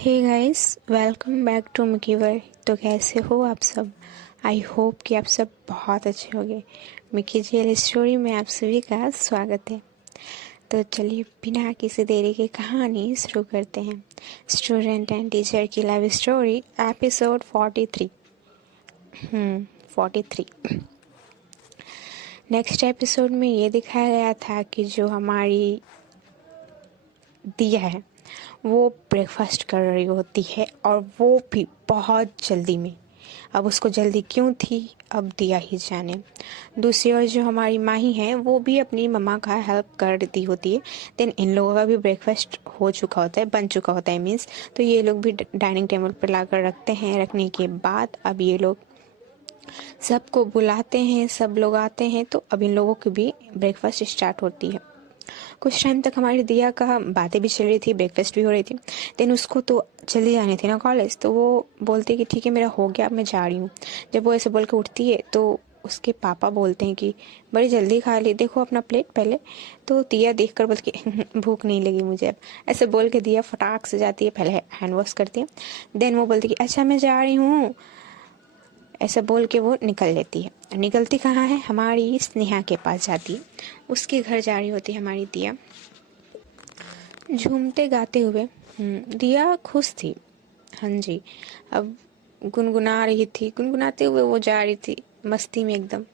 Hey guys, welcome back to Mickey world. तो कैसे हो आप सब? आई होप कि आप सब बहुत अच्छे होंगे। मिकी रियल स्टोरी में आप सभी का स्वागत है। तो चलिए बिना किसी देरी की कहानी शुरू करते हैं। स्टूडेंट एंड टीचर की love story episode 43। 43। Next episode में ये दिखाया गया था कि जो हमारी दिया है वो ब्रेकफास्ट कर रही होती है, और वो भी बहुत जल्दी में। अब उसको जल्दी क्यों थी, अब दिया ही जाने। दूसरी ओर जो हमारी माही है वो भी अपनी मम्मा का हेल्प कर देती होती है। देन इन लोगों का भी ब्रेकफास्ट हो चुका होता है, बन चुका होता है मीन्स। तो ये लोग भी डाइनिंग टेबल पर लाकर रखते हैं। रखने के बाद अब ये लोग सबको बुलाते हैं, सब लोग आते हैं। तो अब इन लोगों की भी ब्रेकफास्ट स्टार्ट होती है। कुछ टाइम तक हमारी दिया का बातें भी चल रही थी, ब्रेकफास्ट भी हो रही थी। देन उसको तो जल्दी जानी थी ना कॉलेज, तो वो बोलती है कि ठीक है मेरा हो गया, अब मैं जा रही हूँ। जब वो ऐसे बोल के उठती है तो उसके पापा बोलते हैं कि बड़ी जल्दी खा ली, देखो अपना प्लेट पहले। तो दिया देख कर बोलती भूख नहीं लगी मुझे अब। ऐसे बोल के दिया फटाक से जाती है, पहले हैंड वॉश करती है। देन वो बोलती है कि अच्छा मैं जा रही हूँ, ऐसा बोल के वो निकल लेती है। निकलती कहाँ है, हमारी स्नेहा के पास जाती है। उसके घर जा रही होती है हमारी दिया, झूमते गाते हुए। दिया खुश थी। हाँ जी। अब गुनगुना रही थी, गुनगुनाते हुए वो जा रही थी मस्ती में एकदम।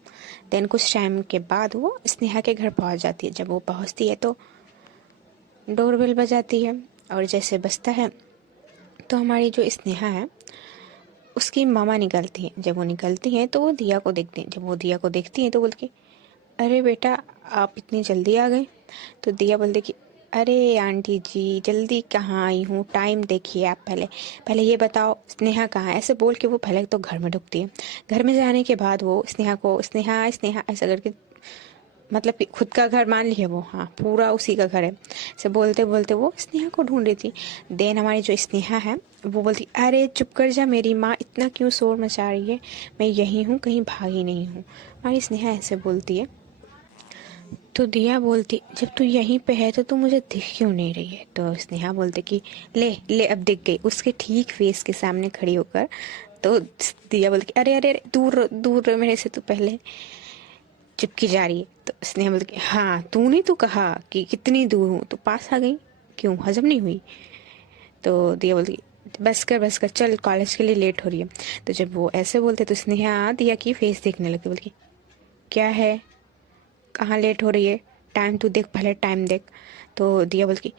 देन कुछ टाइम के बाद वो स्नेहा के घर पहुंच जाती है। जब वो पहुंचती है तो डोरबेल बजाती है, और जैसे बजता है तो हमारी जो स्नेहा है उसकी मामा निकलती है। जब वो निकलती हैं तो वो दिया को देखती हैं। जब वो दिया को देखती हैं तो बोलती, अरे बेटा आप इतनी जल्दी आ गए। तो दिया बोलती कि अरे आंटी जी जल्दी कहाँ आई हूँ, टाइम देखिए आप, पहले पहले ये बताओ स्नेहा कहाँ है। ऐसे बोल के वो पहले तो घर में ढुकती है। घर में जाने के बाद वो स्नेहा को स्नेहा स्नेहा ऐसा करके, मतलब कि खुद का घर मान लिया वो, हाँ पूरा उसी का घर है। ऐसे बोलते बोलते वो स्नेहा को ढूंढ रही थी। देन हमारी जो स्नेहा है वो बोलती, अरे चुप कर जा, मेरी माँ इतना क्यों शोर मचा रही है, मैं यही हूँ, कहीं भागी नहीं हूँ। हमारी स्नेहा ऐसे बोलती है। तो दिया बोलती, जब तू यहीं पे है तो तू मुझे दिख क्यों नहीं रही है। तो स्नेहा बोलती कि ले ले अब दिख गई, उसके ठीक फेस के सामने खड़ी होकर। तो दिया बोलती अरे अरे अरे दूर दूर रहो मेरे से, तू पहले चिपकी जा रही है। तो स्नेहा बोलती कि हाँ तूने तो कहा कि कितनी दूर हूँ, तो पास आ गई, क्यों हजम नहीं हुई। तो दिया बोलती बस कर चल, कॉलेज के लिए लेट हो रही है। तो जब वो ऐसे बोलते तो स्नेहा दिया की फेस देखने लगती, बोलती क्या है, कहाँ लेट हो रही है, टाइम तू देख, पहले टाइम देख। तो दिया बोलती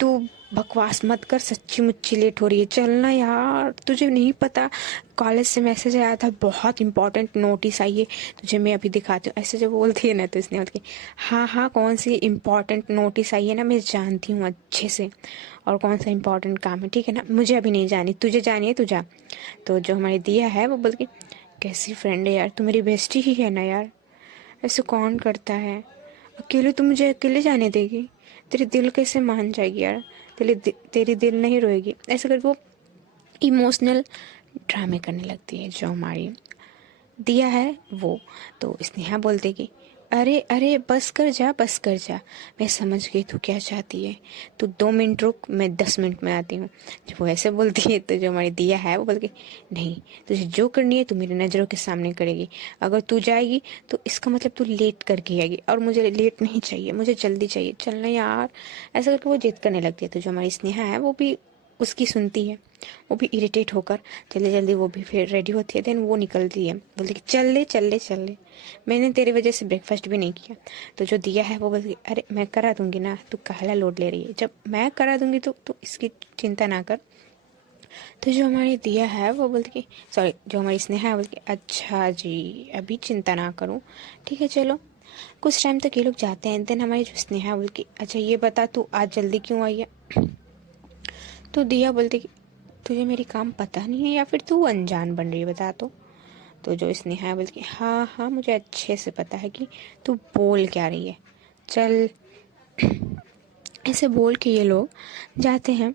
तू बकवास मत कर, सच्ची मुच्ची लेट हो रही है, चलना यार, तुझे नहीं पता कॉलेज से मैसेज आया था, बहुत इंपॉर्टेंट नोटिस आई है, तुझे मैं अभी दिखाती हूँ। ऐसे जब बोलती है ना तो इसने बोलती हाँ हाँ कौन सी इंपॉर्टेंट नोटिस आई है ना, मैं जानती हूँ अच्छे से, और कौन सा इंपॉर्टेंट काम है, ठीक है ना, मुझे अभी नहीं जानी, तुझे जानी है तू जा। तो जो हमारी दिया है वो बोलती कैसी फ्रेंड है यार, तू मेरी बेस्टी ही है ना यार, ऐसे कौन करता है, अकेले तू मुझे अकेले जाने देगी, तेरी दिल कैसे मान जाएगी यार, तेरी दिल नहीं रोएगी। ऐसे करके वो इमोशनल ड्रामे करने लगती है जो हमारी दिया है वो। तो स्नेहा बोलते कि अरे अरे बस कर जा, बस कर जा, मैं समझ गई तू क्या चाहती है, तू 2 मिनट रुक, मैं 10 मिनट में आती हूँ। जब वो ऐसे बोलती है तो जो हमारी दिया है वो बोलती नहीं, तुझे जो करनी है तू मेरी नज़रों के सामने करेगी, अगर तू जाएगी तो इसका मतलब तू लेट करके आएगी, और मुझे लेट नहीं चाहिए, मुझे जल्दी चाहिए, चलना यार। ऐसा करके वो जिद करने लगती है। तो जो हमारी स्नेहा है वो भी उसकी सुनती है, वो भी इरिटेट होकर जल्दी जल्दी वो भी फिर रेडी होती है। देन वो निकलती है, बोलती कि चल ले चल ले चल ले, मैंने तेरी वजह से ब्रेकफास्ट भी नहीं किया। तो जो दिया है वो बोलती अरे मैं करा दूंगी ना, तू काहला लोड ले रही है, जब मैं करा दूंगी तो इसकी चिंता ना कर। तो जो हमारी दिया है वो बोलती कि सॉरी जो हमारी स्नेहा है बोलती अच्छा जी अभी चिंता ना करूँ, ठीक है चलो। कुछ टाइम तक ये लोग जाते हैं। देन हमारी जो स्नेहा बोलती अच्छा ये बता तू आज जल्दी क्यों आई है। तो दिया बोलती कि तुझे मेरी काम पता नहीं है या फिर तू अनजान बन रही है, बता। तो जो स्नेहा है बोलती हाँ हाँ मुझे अच्छे से पता है कि तू बोल क्या रही है, चल। ऐसे बोल के ये लोग जाते हैं।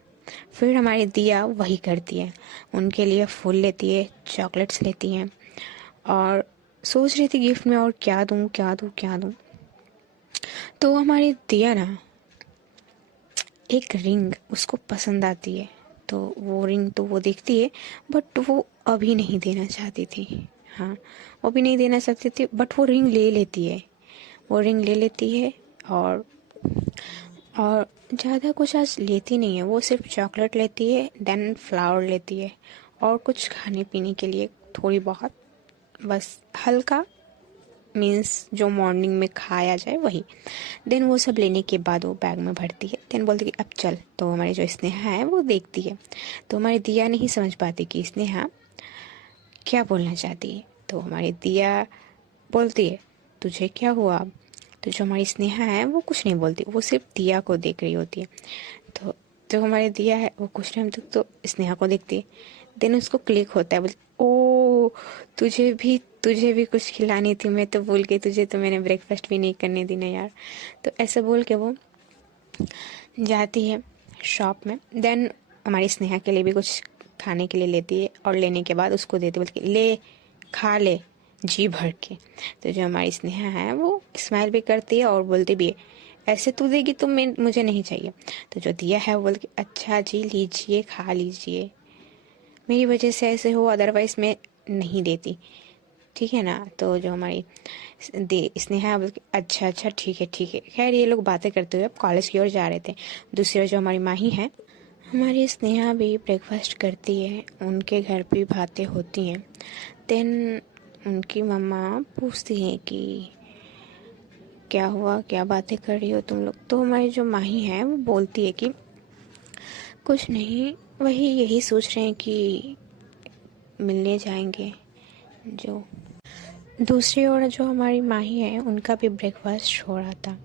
फिर हमारी दिया वही करती है, उनके लिए फूल लेती है, चॉकलेट्स लेती हैं, और सोच रही थी गिफ्ट में और क्या दूँ क्या दूँ क्या दूँ। तो हमारी दिया ना एक रिंग उसको पसंद आती है। तो वो रिंग तो वो देखती है, बट वो अभी नहीं देना चाहती थी। हाँ, वो भी नहीं देना चाहती थी, बट वो रिंग ले लेती है। वो रिंग ले लेती है और ज़्यादा कुछ आज लेती नहीं है। वो सिर्फ चॉकलेट लेती है, देन फ्लावर लेती है और कुछ खाने पीने के लिए थोड़ी बहुत, बस हल्का, मीन्स जो मॉर्निंग में खाया जाए वही। देन वो सब लेने के बाद वो बैग में भरती है। देन बोलती है कि अब चल। तो हमारी जो स्नेहा है वो देखती है, तो हमारी दिया नहीं समझ पाती कि स्नेहा क्या बोलना चाहती है। तो हमारी दिया बोलती है तुझे क्या हुआ। तो जो हमारी स्नेहा है वो कुछ नहीं बोलती, वो सिर्फ दिया को देख रही होती है। तो जो हमारी दिया है वो कुछ टाइम तक तो स्नेहा को देखती है। देन उसको क्लिक होता है, बोलती ओ तुझे भी कुछ खिलानी थी, मैं तो भूल गई, तुझे तो मैंने ब्रेकफास्ट भी नहीं करने दी ना यार। तो ऐसे बोल के वो जाती है शॉप में। देन हमारी स्नेहा के लिए भी कुछ खाने के लिए लेती है और लेने के बाद उसको देती है, बोलती ले खा ले जी भर के। तो जो हमारी स्नेहा है वो स्माइल भी करती है और बोलती भी है ऐसे तू देगी तो मैं मुझे नहीं चाहिए। तो जो दिया है वो बोलती अच्छा जी लीजिए खा लीजिए, मेरी वजह से ऐसे हो, अदरवाइज मैं नहीं देती, ठीक है ना। तो जो हमारी स्नेहा बोलती अच्छा अच्छा ठीक है ठीक है। खैर ये लोग बातें करते हुए अब कॉलेज की ओर जा रहे थे। दूसरी ओर जो हमारी माही है, हमारी स्नेहा भी ब्रेकफास्ट करती है, उनके घर भी बातें होती हैं। देन उनकी मम्मा पूछती हैं कि क्या हुआ, क्या बातें कर रही हो तुम लोग। तो हमारी जो माही है वो बोलती है कि कुछ नहीं, वही यही सोच रहे हैं कि मिलने जाएंगे। जो दूसरी ओर जो हमारी माही है उनका भी ब्रेकफास्ट हो रहा था।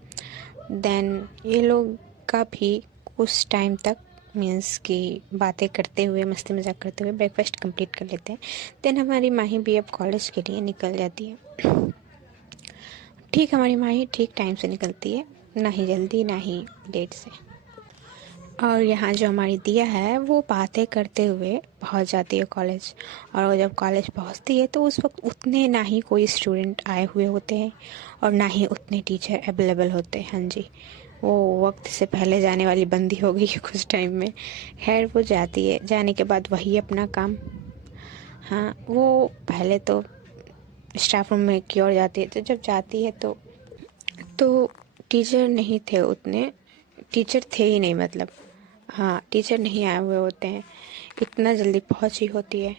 देन ये लोग का भी कुछ टाइम तक मीन्स की बातें करते हुए मस्ती मजाक करते हुए ब्रेकफास्ट कंप्लीट कर लेते हैं। देन हमारी माही भी अब कॉलेज के लिए निकल जाती है। ठीक, हमारी माही ठीक टाइम से निकलती है, ना ही जल्दी ना ही लेट से। और यहाँ जो हमारी दिया है वो बातें करते हुए पहुँच जाती है कॉलेज। और वो जब कॉलेज पहुँचती है तो उस वक्त उतने ना ही कोई स्टूडेंट आए हुए होते हैं और ना ही उतने टीचर अवेलेबल होते हैं। हाँ जी, वो वक्त से पहले जाने वाली बंदी हो गई है कुछ टाइम में। खैर वो जाती है, जाने के बाद वही अपना काम। हाँ, वो पहले तो स्टाफ रूम में की ओर जाती है। तो जब जाती है तो टीचर नहीं थे उतने, टीचर थे ही नहीं मतलब, हाँ टीचर नहीं आए हुए होते हैं, इतना जल्दी पहुंची होती है।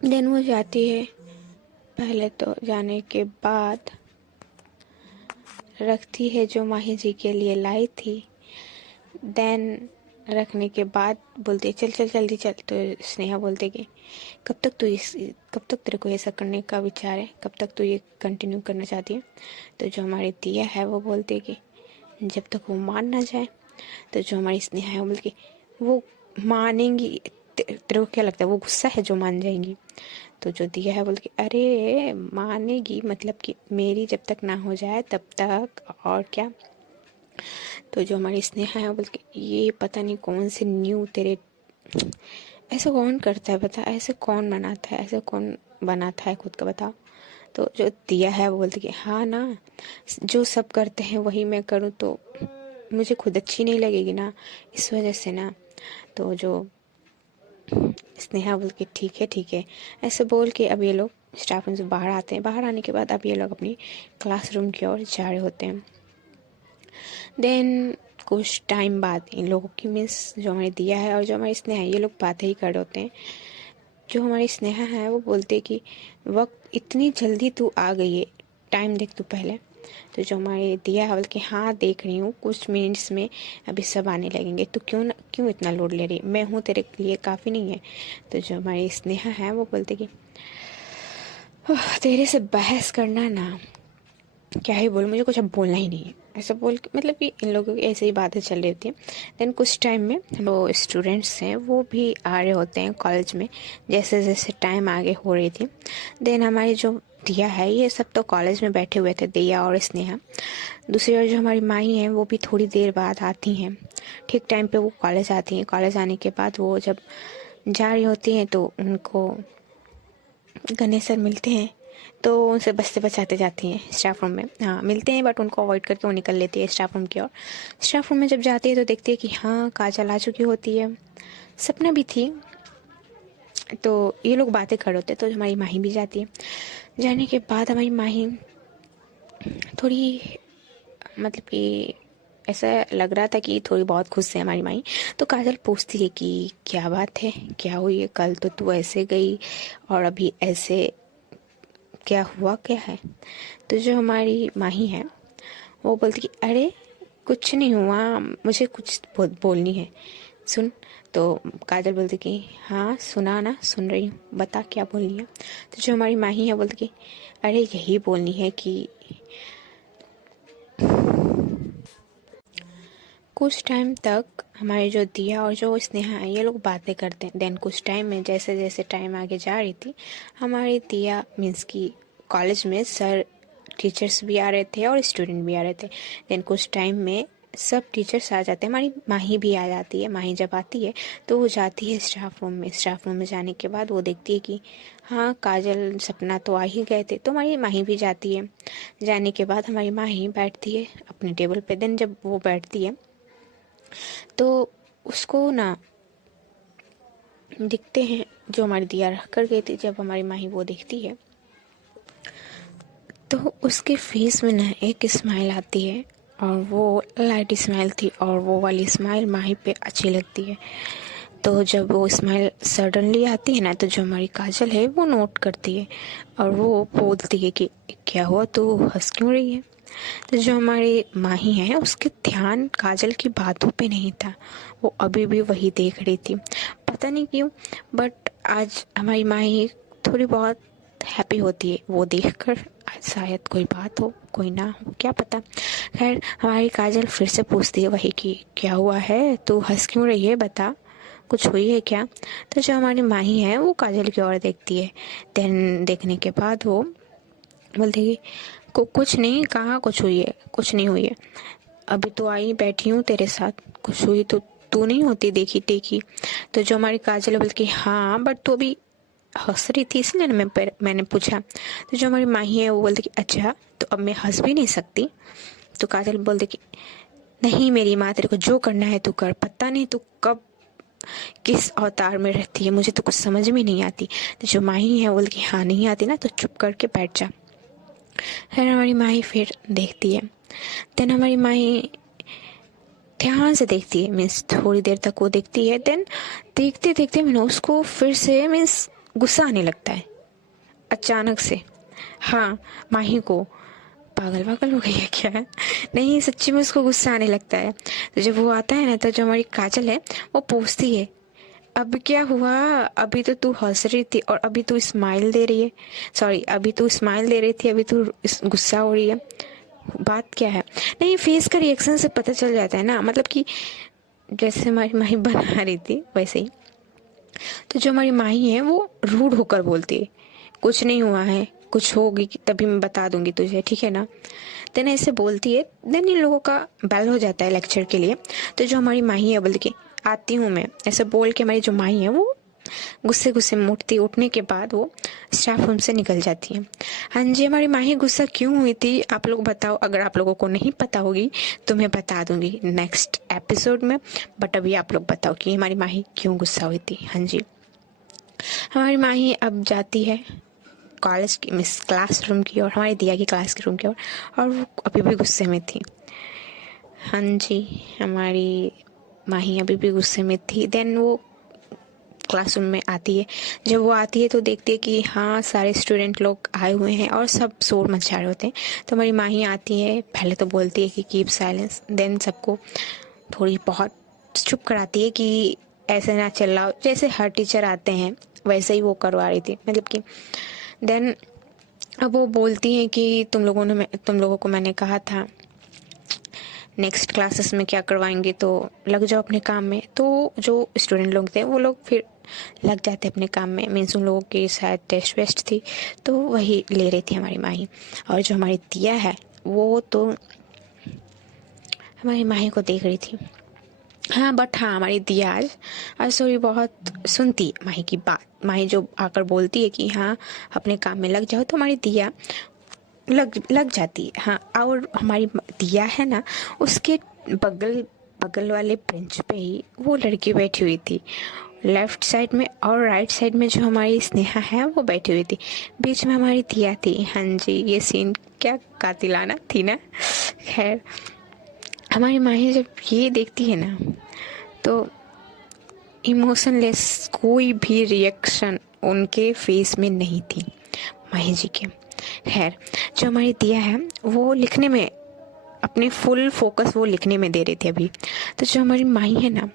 देन वो जाती है, पहले तो जाने के बाद रखती है जो माही जी के लिए लाई थी। देन रखने के बाद बोलते चल चल जल्दी चल। तो स्नेहा बोलते कि कब तक तेरे को ऐसा करने का विचार है, कब तक तू ये कंटिन्यू करना चाहती है। तो जो हमारी दिया है वो बोलते कि जब तक वो मान ना जाए। तो जो हमारी स्नेहा है वो बोलती वो मानेंगी, तेरे को क्या लगता है वो गुस्सा है जो मान जाएंगी। तो जो दिया है बोलती अरे मानेगी मतलब कि मेरी जब तक ना हो जाए तब तक, और क्या। तो जो हमारी स्नेहा है बोलती ये पता नहीं कौन से न्यू तेरे, ऐसा कौन करता है बता, ऐसे कौन बनाता है, ऐसे कौन बनाता है खुद का बताओ। तो जो दिया है वो बोलती कि हाँ ना, जो सब करते हैं वही मैं करूँ तो मुझे खुद अच्छी नहीं लगेगी ना, इस वजह से ना। तो जो स्नेहा बोल के ठीक है ऐसे बोल के अब ये लोग स्टाफ रूम से बाहर आते हैं। बाहर आने के बाद अब ये लोग अपनी क्लासरूम की ओर जा रहे होते हैं। देन कुछ टाइम बाद इन लोगों की मिस जो हमारी दिया है और जो हमारी स्नेहा है ये लोग बातें ही कर रहे होते हैं। जो हमारी स्नेहा है वो बोलते कि वक्त इतनी जल्दी तू आ गई है, टाइम देख तू पहले। तो जो हमारी दिया है बल्कि हाँ देख रही हूँ, कुछ मिनट्स में अभी सब आने लगेंगे, तो क्यों इतना लोड ले रही है, मैं हूँ तेरे लिए काफ़ी नहीं है। तो जो हमारी स्नेहा है वो बोलते कि तेरे से बहस करना ना, क्या ही बोलूँ, मुझे कुछ अब बोलना ही नहीं है, ऐसा बोल के मतलब कि इन लोगों की ऐसे ही बातें चल रही होती हैं। देन कुछ टाइम में वो स्टूडेंट्स हैं वो भी आ रहे होते हैं कॉलेज में, जैसे जैसे टाइम आगे हो रही थी। देन हमारी जो दिया है ये सब तो कॉलेज में बैठे हुए थे, दिया और स्नेहा। दूसरी ओर जो हमारी माही हैं वो भी थोड़ी देर बाद आती हैं, ठीक टाइम पे वो कॉलेज आती हैं। कॉलेज आने के बाद वो जब जा रही होती हैं तो उनको गणेश सर मिलते हैं तो उनसे बचते बचाते जाती हैं स्टाफ रूम में। हाँ, मिलते हैं बट उनको अवॉइड करके वो निकल लेती है स्टाफ रूम की ओर। स्टाफ रूम में जब जाती है तो देखती है कि हाँ काजल आ चुकी होती है, सपना भी थी। तो ये लोग बातें कर होते तो हमारी माही भी जाती है। जाने के बाद हमारी माही थोड़ी, मतलब कि ऐसा लग रहा था कि थोड़ी बहुत खुश है हमारी माई। तो काजल पूछती है कि क्या बात है, क्या हुई है, कल तो तू ऐसे गई और अभी ऐसे, क्या हुआ क्या है। तो जो हमारी माही है वो बोलती कि अरे कुछ नहीं हुआ, मुझे कुछ बोलनी है, सुन। तो काजल बोलती कि हाँ सुना ना, सुन रही हूँ, बता क्या बोलनी है। तो जो हमारी माही है बोलती कि अरे यही बोलनी है कि कुछ टाइम तक हमारे जो दिया और जो स्नेहा है ये लोग बातें करते हैं। देन कुछ टाइम में जैसे जैसे टाइम आगे जा रही थी, हमारी दिया मीन्स की कॉलेज में सर टीचर्स भी आ रहे थे और स्टूडेंट भी आ रहे थे। देन कुछ टाइम में सब टीचर्स आ जाते हैं, हमारी माही भी आ जाती है। माही जब आती है तो वो जाती है स्टाफ रूम में। स्टाफ रूम में जाने के बाद वो देखती है कि हाँ काजल सपना तो आ ही गए थे, तो हमारी माही भी जाती है। जाने के बाद हमारी माही बैठती है अपने टेबल पे। देन जब वो बैठती है तो उसको ना दिखते हैं जो हमारी दिया रख कर गई थी। जब हमारी माही वो देखती है तो उसके फेस में ना एक स्माइल आती है और वो लाइट स्माइल थी और वो वाली स्माइल माही पे अच्छी लगती है। तो जब वो स्माइल सडनली आती है ना तो जो हमारी काजल है वो नोट करती है और वो बोलती है कि क्या हुआ, तू हंस क्यों रही है। तो जो हमारी माही है उसके ध्यान काजल की बातों पे नहीं था, वो अभी भी वही देख रही थी, पता नहीं क्यों। बट आज हमारी माही थोड़ी बहुत हैप्पी होती है वो देखकर, शायद कोई बात हो कोई ना हो क्या पता। खैर हमारी काजल फिर से पूछती है वही कि क्या हुआ है, तू हंस क्यों रही है, बता कुछ हुई है क्या। तो जो हमारी माही है वो काजल की ओर देखती है। देन देखने के बाद वो बोलती है कुछ नहीं, कहाँ कुछ हुई है, कुछ नहीं हुई है, अभी तो आई बैठी हूँ तेरे साथ, कुछ हुई तो तू नहीं होती देखी टेकी। तो जो हमारी काजल है बोलती हाँ बट तू अभी हंस रही थी इसलिए ना मैंने पूछा। तो जो हमारी माही है वो बोलती कि अच्छा तो अब मैं हंस भी नहीं सकती। तो काजल बोलती कि नहीं मेरी माँ, तेरे को जो करना है तू कर, पता नहीं तू कब किस अवतार में रहती है, मुझे तो कुछ समझ में नहीं आती। तो जो माही है वो बोलती कि हाँ नहीं आती ना तो चुप करके बैठ जा। खैर हमारी माही फिर देखती है। देन हमारी माही ध्यान से देखती है, मीन्स थोड़ी देर तक वो देखती है। देन देखते देखते मैंने उसको फिर से मीन्स गुस्सा आने लगता है अचानक से। हाँ माही को पागल पागल हो गई है क्या, नहीं सच्ची में उसको गुस्सा आने लगता है। तो जब वो आता है ना तो जो हमारी काजल है वो पूछती है अब क्या हुआ, अभी तो तू हंस रही थी और अभी तू स्माइल दे रही है, सॉरी अभी तू स्माइल दे रही थी अभी तू गुस्सा हो रही है, बात क्या है। नहीं फेस का रिएक्शन से पता चल जाता है ना, मतलब कि जैसे हमारी माही बना रही थी वैसे ही। तो जो हमारी माही है वो रूड होकर बोलती है कुछ नहीं हुआ है, कुछ होगी तभी मैं बता दूंगी तुझे, ठीक है ना। देन ऐसे बोलती है। देन इन लोगों का बेल हो जाता है लेक्चर के लिए। तो जो हमारी माही है बोलती कि आती हूँ मैं, ऐसे बोल के हमारी जो माही है वो गुस्से गुस्से में उठने के बाद वो स्टाफ रूम से निकल जाती है। हाँ जी, हमारी माही गुस्सा क्यों हुई थी आप लोग बताओ, अगर आप लोगों को नहीं पता होगी तो मैं बता दूंगी नेक्स्ट एपिसोड में। बट अभी आप लोग बताओ कि हमारी माही क्यों गुस्सा हुई थी। हाँ जी, हमारी माही अब जाती है कॉलेज की मिस क्लासरूम की और हमारी दिया की क्लास के रूम की ओर, और वो अभी भी गुस्से में थी। हाँ जी, हमारी माही अभी भी गुस्से में थी। देन वो क्लासरूम में आती है। जब वो आती है तो देखती है कि हाँ सारे स्टूडेंट लोग आए हुए हैं और सब शोर मचा रहे होते हैं। तो हमारी माही आती है, पहले तो बोलती है कि कीप साइलेंस। देन सबको थोड़ी बहुत चुप कराती है कि ऐसे ना चिल्लाओ, जैसे हर टीचर आते हैं वैसे ही वो करवा रही थी, मतलब कि। देन अब वो बोलती है कि तुम लोगों को मैंने कहा था नेक्स्ट क्लासेस में क्या करवाएंगे, तो लग जाओ अपने काम में। तो जो स्टूडेंट लोग थे वो लोग फिर लग जाते अपने काम में, मीन्स उन लोगों की शायद टेस्ट वेस्ट थी तो वही ले रही थी हमारी माही। और जो हमारी दिया है वो तो हमारी माही को देख रही थी। हाँ बट हाँ, हमारी दिया आज आज थोड़ी बहुत सुनती है माही की बात। माही जो आकर बोलती है कि हाँ अपने काम में लग जाओ, तो हमारी दिया लग लग जाती है। हाँ, और हमारी दिया है ना, उसके बगल बगल वाले बेंच पे ही वो लड़की बैठी हुई थी। लेफ्ट साइड में और राइट साइड में जो हमारी स्नेहा है वो बैठी हुई थी, बीच में हमारी दिया थी। हाँ जी, ये सीन क्या कातिलाना थी ना। खैर, हमारी माही जब ये देखती है ना, तो इमोशनलेस कोई भी रिएक्शन उनके फेस में नहीं थी माही जी के। खैर, जो हमारी दिया है वो लिखने में अपने फुल फोकस वो लिखने में दे रही थी अभी। तो जो हमारी माही है ना,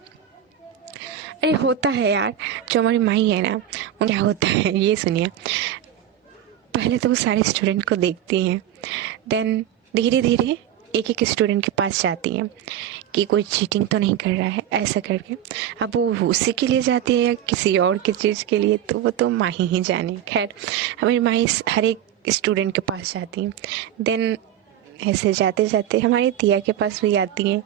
अरे होता है यार, जो हमारी माही है ना, वो क्या होता है ये सुनिए। पहले तो वो सारे स्टूडेंट को देखती हैं, देन धीरे धीरे एक एक स्टूडेंट के पास जाती हैं कि कोई चीटिंग तो नहीं कर रहा है, ऐसा करके। अब वो उसी के लिए जाती है या किसी और की चीज़ के लिए, तो वो तो माही ही जाने। खैर, हमारी माही हर एक स्टूडेंट के पास जाती हैं। देन ऐसे जाते जाते हमारी दिया के पास भी आती हैं।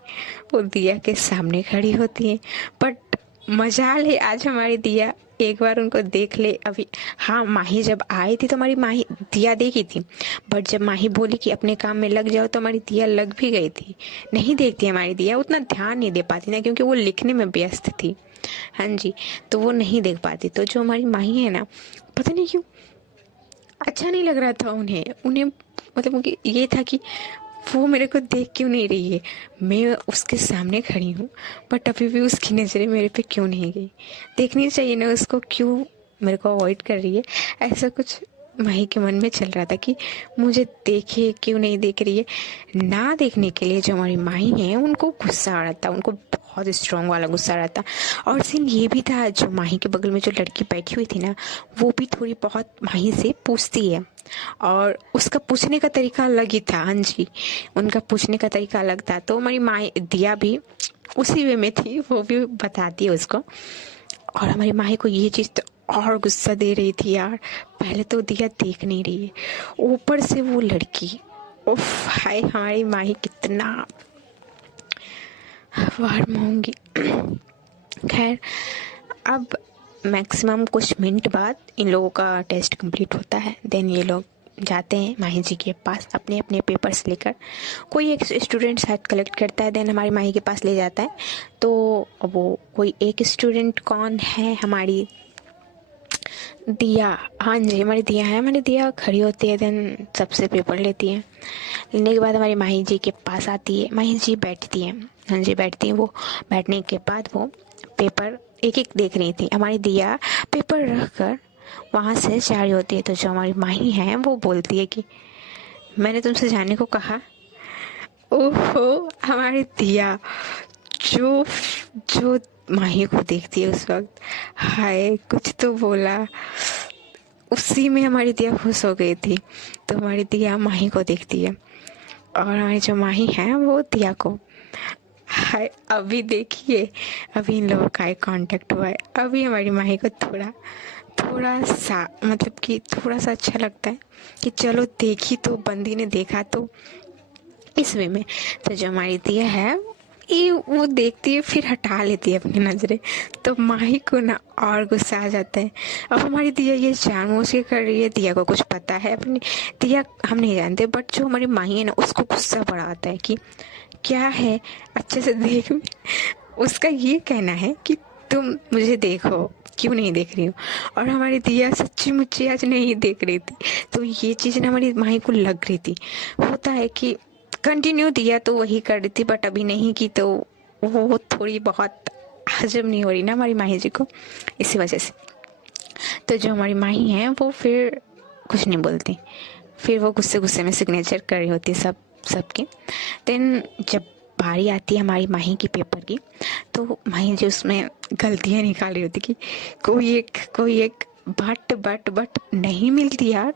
वो दिया के सामने खड़ी होती हैं, बट मजाल है आज हमारी दिया एक बार उनको देख ले अभी। हाँ, माही जब आई थी तो हमारी माही दिया देखी थी, बट जब माही बोली कि अपने काम में लग जाओ तो हमारी दिया लग भी गई थी। नहीं देखती हमारी दिया, उतना ध्यान नहीं दे पाती ना, क्योंकि वो लिखने में व्यस्त थी। हाँ जी, तो वो नहीं देख पाती। तो जो हमारी माही है ना, पता नहीं क्यों अच्छा नहीं लग रहा था उन्हें उन्हें मतलब उनकी ये था कि वो मेरे को देख क्यों नहीं रही है, मैं उसके सामने खड़ी हूँ, बट अभी भी उसकी नज़रें मेरे पे क्यों नहीं गई। देखनी चाहिए ना उसको, क्यों मेरे को अवॉइड कर रही है, ऐसा कुछ माही के मन में चल रहा था कि मुझे देखे क्यों नहीं देख रही है। ना देखने के लिए जो हमारी माही है उनको गुस्सा आ रहा था, उनको बहुत स्ट्रॉन्ग वाला गुस्सा आ रहा था। और सीन ये भी था, जो माही के बगल में जो लड़की बैठी हुई थी ना, वो भी थोड़ी बहुत माही से पूछती है, और उसका पूछने का तरीका अलग ही था। हाँ जी, उनका पूछने का तरीका अलग था। तो हमारी माही दिया भी उसी वे में थी, वो भी बताती है उसको। और हमारी माही को ये चीज़ तो और गुस्सा दे रही थी यार। पहले तो दिया देख नहीं रही है, ऊपर से वो लड़की, उफ हाय, हमारी माही कितना वार मांगी। खैर, अब मैक्सिमम कुछ मिनट बाद इन लोगों का टेस्ट कंप्लीट होता है। देन ये लोग जाते हैं माही जी के पास अपने अपने पेपर्स लेकर। कोई एक स्टूडेंट शायद कलेक्ट करता है, देन हमारी माही के पास ले जाता है। तो वो कोई एक स्टूडेंट कौन है, हमारी दिया। हाँ जी, हमारी दिया है, हमारी दिया खड़ी होती है, देन सबसे पेपर लेती है। लेने के बाद हमारी माही जी के पास आती है, माही जी बैठती हैं। हाँ जी, बैठती हैं। वो बैठने के बाद वो पेपर एक एक देख रही थी। हमारी दिया पेपर रख कर वहाँ से जा रही होती है। तो जो हमारी माही है वो बोलती है कि मैंने तुमसे जाने को कहा। ओहो, हमारी दिया जो जो माही को देखती है उस वक्त, हाय कुछ तो बोला, उसी में हमारी दिया खुश हो गई थी। तो हमारी दिया माही को देखती है, और हमारी जो माही है वो दिया को, हाय अभी देखिए, अभी इन लोगों का आई कांटेक्ट हुआ है। अभी हमारी माही को थोड़ा थोड़ा सा मतलब कि थोड़ा सा अच्छा लगता है कि चलो देखी तो, बंदी ने देखा तो, इस वे में। तो जो हमारी दिया है ये वो देखती है, फिर हटा लेती है अपनी नज़रें। तो माही को ना और गुस्सा आ जाता है। अब हमारी दिया ये जानबूझ के कर रही है, दिया को कुछ पता है अपनी, दिया हम नहीं जानते, बट जो हमारी माही है ना उसको गुस्सा बड़ा आता है कि क्या है, अच्छे से देख। उसका ये कहना है कि तुम मुझे देखो, क्यों नहीं देख रही हो। और हमारी दिया सच्ची मुच्ची आज नहीं देख रही थी। तो ये चीज़ ना हमारी माही को लग रही थी। होता है कि कंटिन्यू दिया तो वही कर रही थी, बट अभी नहीं की, तो वो थोड़ी बहुत हजम नहीं हो रही ना हमारी माही जी को, इसी वजह से। तो जो हमारी माही है वो फिर कुछ नहीं बोलती, फिर वो गुस्से गुस्से में सिग्नेचर कर रही होती है सबकी। देन जब बारी आती है हमारी माही की पेपर की, तो माही जी उसमें गलतियाँ निकाल रही होती कि कोई एक बट नहीं मिलती यार,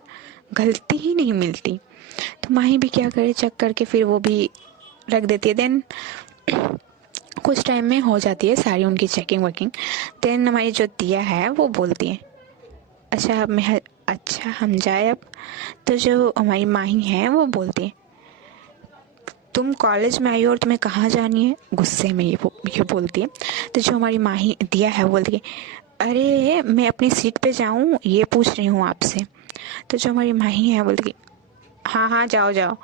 गलती ही नहीं मिलती। तो माही भी क्या करे, चेक करके फिर वो भी रख देती है। देन कुछ टाइम में हो जाती है सारी उनकी चेकिंग वकिंग। देन हमारी जो दिया है वो बोलती है अच्छा हम जाए अब। तो जो हमारी माही है वो बोलती है तुम कॉलेज में आई हो और तुम्हें कहाँ जानी है, गुस्से में ये बोलती है। तो जो हमारी माही दिया है वो बोलती है, अरे मैं अपनी सीट पे जाऊँ ये पूछ रही हूँ आपसे। तो जो हमारी माही है बोलती है, हाँ हाँ जाओ जाओ,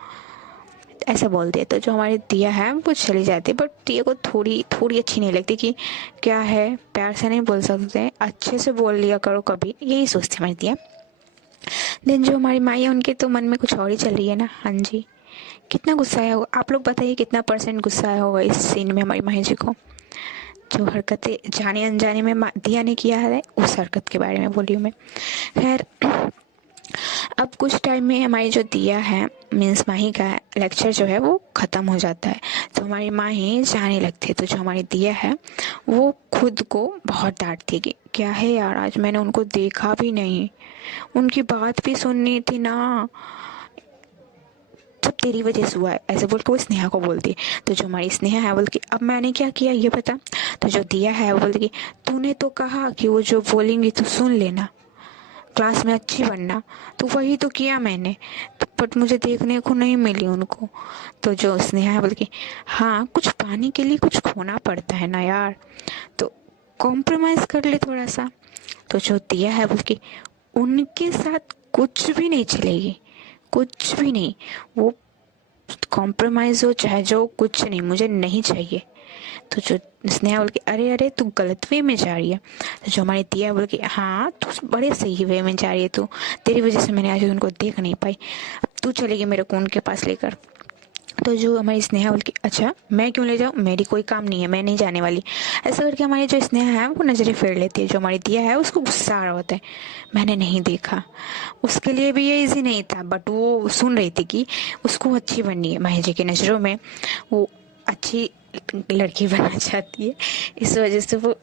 ऐसा बोलती है। तो जो हमारी दिया है वो चली जाती है, बट दिया को थोड़ी थोड़ी अच्छी नहीं लगती कि क्या है, प्यार से नहीं बोल सकते, अच्छे से बोल लिया करो कभी, यही सोचती हमारी दिया। देन जो हमारी माई है उनके तो मन में कुछ और ही चल रही है ना। हाँ जी, कितना गुस्सा आया होगा, आप लोग बताइए कितना % गुस्सा आया होगा इस सीन में हमारी माही जी को। जो हरकतें जाने अनजाने में दिया ने किया है, उस हरकत के बारे में बोली हूँ मैं। खैर, अब कुछ टाइम में हमारी जो दिया है मीन्स माही का लेक्चर जो है वो ख़त्म हो जाता है। तो हमारी माही जाने लगती है। तो जो हमारी दिया है वो खुद को बहुत डांटती है कि क्या है यार, आज मैंने उनको देखा भी नहीं, उनकी बात भी सुननी थी ना, सब तेरी वजह से हुआ है, ऐसे बोल के वो स्नेहा को बोलती है। तो जो हमारी स्नेहा है बोलती अब मैंने क्या किया ये बता। तो जो दिया है वो बोलती तूने तो कहा कि वो जो बोलेंगी तो सुन लेना, क्लास में अच्छी बनना, तो वही तो किया मैंने, तो बट मुझे देखने को नहीं मिली उनको। तो जो स्नेहा है बोलती हाँ, कुछ पाने के लिए कुछ खोना पड़ता है ना यार, तो कॉम्प्रोमाइज़ कर ले थोड़ा सा। तो जो दिया है बोलती उनके साथ कुछ भी नहीं चलेगी, कुछ भी नहीं, वो कॉम्प्रोमाइज़ हो चाहे जो, कुछ नहीं, मुझे नहीं चाहिए। तो जो स्नेहा बोल के अरे अरे तू गलत वे में जा रही है। तो जो हमारी दिया बोल के हाँ तू बड़े सही वे में जा रही है, तू, तेरी वजह से मैंने आज उनको देख नहीं पाई, अब तू चलेगी मेरे को उनके पास लेकर। तो जो हमारी स्नेहा बोल के अच्छा मैं क्यों ले जाऊँ, मेरी कोई काम नहीं है, मैं नहीं जाने वाली। ऐसा करके हमारी जो स्नेहा है वो नज़रें फेर लेती है। जो हमारी दिया है उसको गुस्सा आ रहा होता है, मैंने नहीं देखा, उसके लिए भी ये इजी नहीं था, बट वो सुन रही थी कि उसको अच्छी बननी है, माही जी की नज़रों में वो अच्छी लड़की बनना चाहती है, इस वजह से वो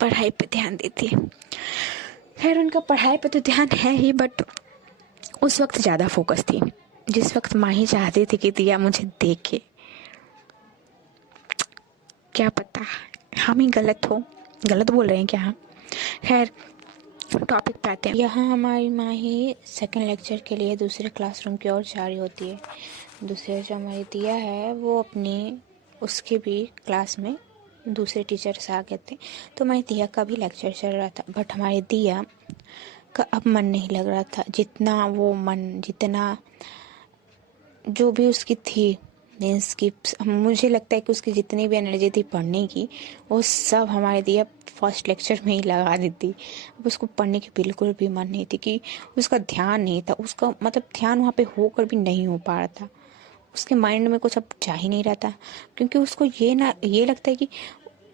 पढ़ाई पे ध्यान देती है। खैर उनका पढ़ाई पे तो ध्यान है ही, बट उस वक्त ज़्यादा फोकस थी जिस वक्त माही चाहती थी कि दिया मुझे देखे। क्या पता हम ही गलत गलत बोल रहे हैं क्या हम। खैर टॉपिक पे आते हैं। यहाँ हमारी माही सेकंड लेक्चर के लिए दूसरे क्लासरूम की ओर जा रही होती है। दूसरे जो हमारी दिया है वो अपनी उसके भी क्लास में दूसरे टीचर्स आ गए थे, तो हमारी दिया का भी लेक्चर चल रहा था, बट हमारी दिया का अब मन नहीं लग रहा था, जितना जो भी उसकी थी मीन्स की, मुझे लगता है कि उसकी जितनी भी एनर्जी थी पढ़ने की वो सब हमारे दिया फर्स्ट लेक्चर में ही लगा देती। अब उसको पढ़ने की बिल्कुल भी मन नहीं थी, कि उसका ध्यान नहीं था, उसका मतलब ध्यान वहाँ पे होकर भी नहीं हो पा रहा था, उसके माइंड में कुछ अब जा ही नहीं रहा था, क्योंकि उसको ये लगता है कि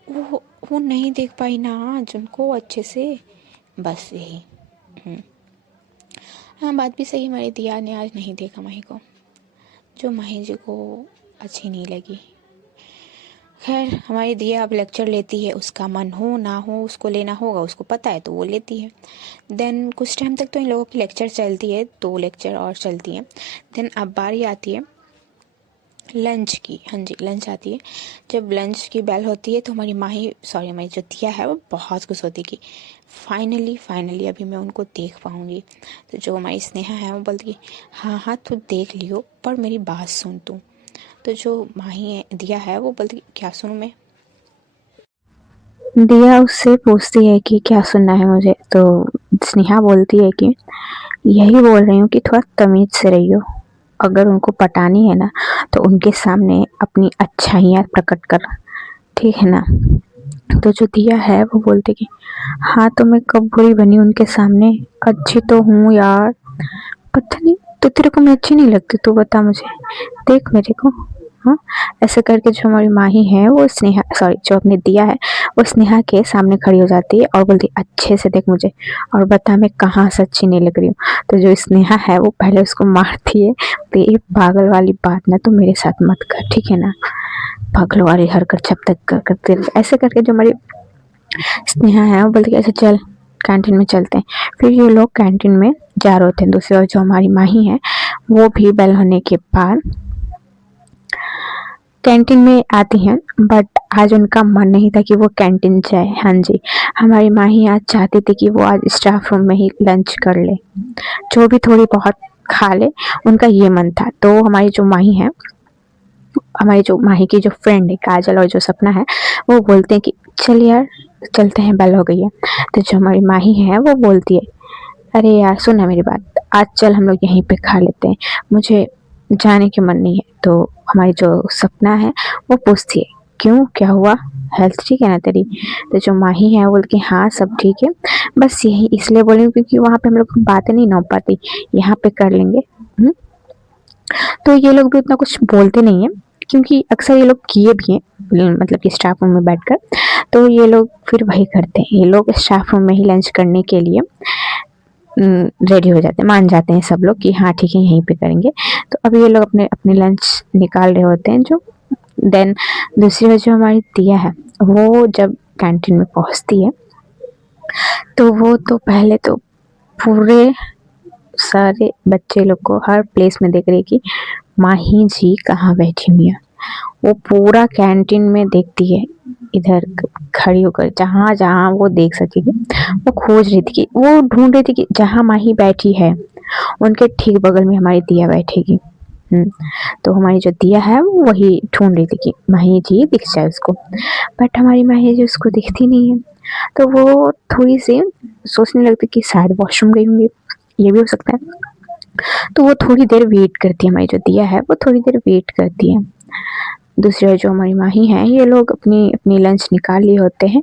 वो नहीं देख पाई ना आज उनको अच्छे से, बस यही। हाँ बात भी सही, हमारी दिया ने आज नहीं देखा माही को, जो माही जी को अच्छी नहीं लगी। खैर हमारी दिया अब लेक्चर लेती है, उसका मन हो ना हो उसको लेना होगा, उसको पता है तो वो लेती है। देन कुछ टाइम तक तो इन लोगों की लेक्चर चलती है, 2 लेक्चर और चलती है। देन अब बारी आती है लंच की। हाँ जी लंच आती है। जब लंच की बेल होती है तो हमारी हमारी जो दिया है वो बहुत खुश होती है कि फाइनली अभी मैं उनको देख पाऊँगी। तो जो हमारी स्नेहा है वो बोलती है हाँ तू देख लियो, पर मेरी बात सुन तू। तो जो दिया है वो बोलती है क्या सुनूं मैं। दिया उससे पूछती है कि क्या सुनना है मुझे, तो स्नेहा बोलती है कि यही बोल रही हूँ कि थोड़ा तमीज से रहियो, अगर उनको पटानी है ना तो उनके सामने अपनी अच्छाइयाँ प्रकट कर, ठीक है ना। तो जो दिया है वो बोलती कि हाँ तो मैं कब बुरी बनी उनके सामने, अच्छी तो हूँ यार, पता नहीं तो तेरे को मैं अच्छी नहीं लगती, तू बता मुझे, देख मेरे को। हाँ ऐसे करके जो हमारी माही है वो जो अपने दिया है वो स्नेहा के सामने खड़ी हो जाती है और बोलती अच्छे से देख मुझे और बता मैं कहाँ से अच्छी नहीं लग रही हूँ। तो जो स्नेहा है वो पहले उसको मारती है, तो ये पागल वाली बात ना तो मेरे साथ मत कर, ठीक है ना, पागल वाली हरकत जब तक करते। ऐसे करके जो हमारी स्नेहा है वो बोलती अच्छा चल कैंटीन में चलते हैं। फिर ये लोग कैंटीन में जा रहे होते हैं। दूसरी ओर जो हमारी माही है वो भी बेल होने के बाद कैंटीन में आती हैं, बट आज उनका मन नहीं था कि वो कैंटीन जाए। हाँ जी, हमारी माही आज चाहती थी कि वो आज स्टाफ रूम में ही लंच कर ले, जो भी थोड़ी बहुत खा ले, उनका ये मन था। तो हमारी जो माही है हमारी जो माही की जो फ्रेंड है काजल और जो सपना है, वो बोलते हैं कि चल यार चलते हैं, बेल हो गई है। तो जो हमारी माही है वो बोलती है, अरे यार सुन ना मेरी बात, आज चल हम लोग यहीं पे खा लेते हैं, मुझे जाने की मन नहीं है। तो हमारी जो सपना है वो पूछती है, क्यों, क्या हुआ, हेल्थ ठीक है ना तेरी? तो जो माही है वो बोलती है, हाँ सब ठीक है, बस यही इसलिए बोल रही हूँ क्योंकि वहाँ पे हम लोग बातें नहीं ना हो पाती, यहाँ पे कर लेंगे। तो ये लोग भी उतना कुछ बोलते नहीं है क्योंकि अक्सर ये लोग किए भी हैं, मतलब कि स्टाफ रूम में बैठकर। तो ये लोग फिर वही करते हैं, ये लोग स्टाफ रूम में ही लंच करने के लिए रेडी हो जाते हैं, मान जाते हैं सब लोग कि हाँ ठीक है यहीं पे करेंगे। तो अभी ये लोग अपने अपने लंच निकाल रहे होते हैं जो। देन दूसरी बात, जो हमारी दिया है वो जब कैंटीन में पहुंचती है तो वो तो पहले तो पूरे सारे बच्चे लोग को हर प्लेस में देख रही है कि माही जी कहाँ बैठी हुई है। वो पूरा कैंटीन में देखती है, इधर खड़ी होकर जहाँ जहाँ वो देख सकेगी वो खोज रही थी, कि वो ढूंढ रही थी कि जहाँ माही बैठी है उनके ठीक बगल में हमारी दिया बैठेगी। तो हमारी जो दिया है वो वही ढूंढ रही थी कि माही जी दिख जाए उसको, बट हमारी माही जी उसको दिखती नहीं है। तो वो थोड़ी सी सोचने लगती कि शायद वॉशरूम गई होंगी, ये भी हो सकता है। तो वो थोड़ी देर वेट करती है, हमारी जो दिया है वो थोड़ी देर वेट करती है। दूसरे जो हमारी माही हैं ये लोग अपनी अपनी लंच निकाल लिए होते हैं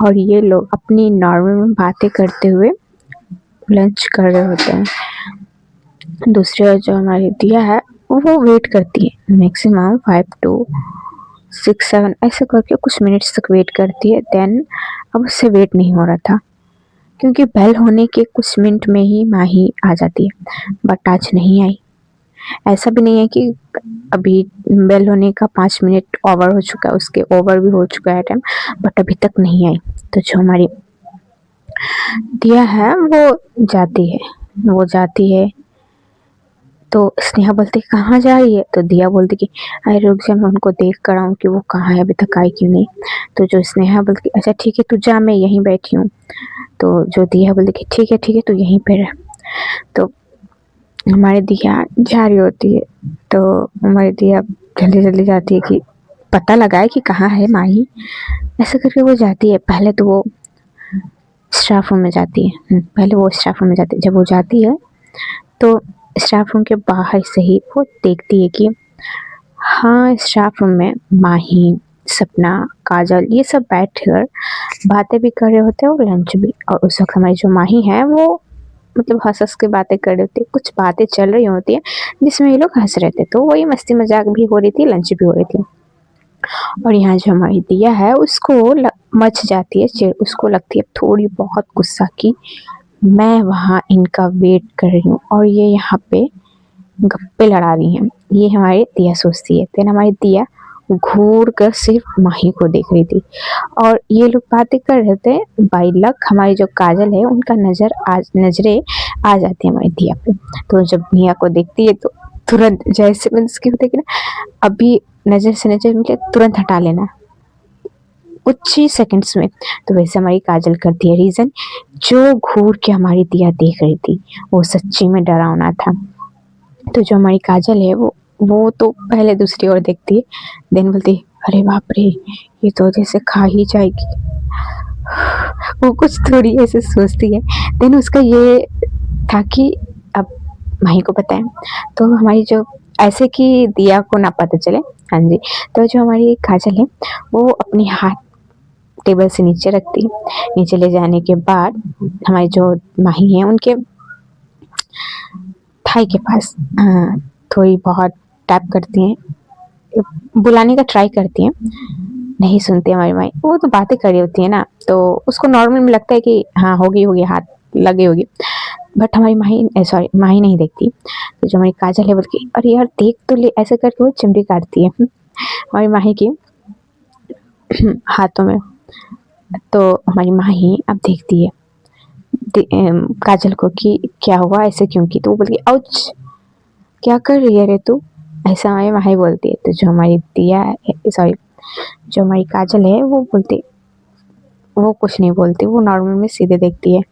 और ये लोग अपनी नॉर्मल में बातें करते हुए लंच कर रहे होते हैं। दूसरे जो हमारी दिया है वो वेट करती है मैक्सिमम 5 to 6 7 ऐसे करके कुछ मिनट्स तक वेट करती है। देन अब उससे वेट नहीं हो रहा था क्योंकि बेल होने के कुछ मिनट में ही माही आ जाती है, बट आज नहीं आई। ऐसा भी नहीं है कि अभी बेल होने का 5 मिनट ओवर हो चुका है, उसके ओवर भी हो चुका है टाइम, बट अभी तक नहीं आई। तो जो हमारी दिया है वो जाती है। तो स्नेहा बोलती है कहाँ जा रही है? तो दिया बोलती कि अरे रुक जा, मैं उनको देख कर आऊँ कि वो कहाँ है, अभी तक आई क्यों नहीं। तो जो स्नेहा बोलती अच्छा ठीक है तू जा, मैं यहीं बैठी हूँ। तो जो दिया बोलती कि ठीक है तू यहीं पे रह। तो हमारी दिया जा रही होती है, तो हमारी दिया जल्दी जल्दी जाती है कि पता लगाए कि कहाँ है माही। ऐसे करके वो जाती है। पहले तो वो स्टाफ रूम में जाती है, पहले वो स्टाफ रूम में जाती है। जब वो जाती है तो स्टाफ रूम के बाहर से ही वो देखती है कि हाँ स्टाफ रूम में माही, सपना, काजल ये सब बैठ कर बातें भी कर रहे होते हैं और लंच भी। और उस वक्त हमारी जो माही है वो मतलब हंस हंस के बातें कर रहे होते, कुछ बातें चल रही होती है जिसमें ये लोग हंस रहे थे। तो वही मस्ती मजाक भी हो रही थी, लंच भी हो रही थी। और यहाँ जो हमारी दिया है उसको मच जाती है चिढ़, उसको लगती है थोड़ी बहुत गुस्सा की मैं वहाँ इनका वेट कर रही हूँ और ये यहाँ पे गप्पे लड़ा रही हैं। ये हमारी दिया सोचती है। फिर हमारी दिया घूर कर सिर्फ माही को देख रही थी और ये लोग बातें कर रहे थे। बाई लक हमारी जो काजल है उनका नजरें आ जाती है हमारी दिया पे। तो जब दिया को देखती है तो तुरंत जैसे उसकी होती है ना, अभी नजर से नजर मिले तुरंत हटा लेना कुछ ही सेकंड्स में। तो वैसे हमारी काजल करती है। रीजन, जो घूर के हमारी दिया देख रही थी वो सच्ची में डरावना था। तो जो हमारी काजल है वो तो पहले दूसरी ओर देखती है, देन बोलती है अरे बाप रे ये तो जैसे खा ही जाएगी। वो कुछ थोड़ी ऐसे सोचती है। देन उसका ये था कि अब माही को पता है तो हमारी जो ऐसे कि दिया को ना पता चले। हाँ जी। तो जो हमारी काजल है वो अपनी हाथ टेबल से नीचे रखती है। नीचे ले जाने के बाद हमारी जो माही है उनके थाई के पास थोड़ी बहुत टैप करती हैं, बुलाने का ट्राई करती हैं। नहीं सुनती हमारी माई, वो तो बातें कर रही होती है ना, तो उसको नॉर्मल में लगता है कि हाँ होगी हाथ लगी होगी, बट हमारी माही नहीं देखती। तो जो हमारी काजल है बोलती अरे यार देख तो ले, ऐसे करके वो चिमटी काटती है हमारी माही की हाथों में। तो हमारी माही अब देखती है काजल को कि क्या हुआ, ऐसे क्यों की। तो वो बोलती औच क्या कर रही है रे तू, ऐसा हमारी माही बोलती है। तो जो हमारी दिया जो हमारी काजल है वो कुछ नहीं बोलती, वो नॉर्मल में सीधे देखती है।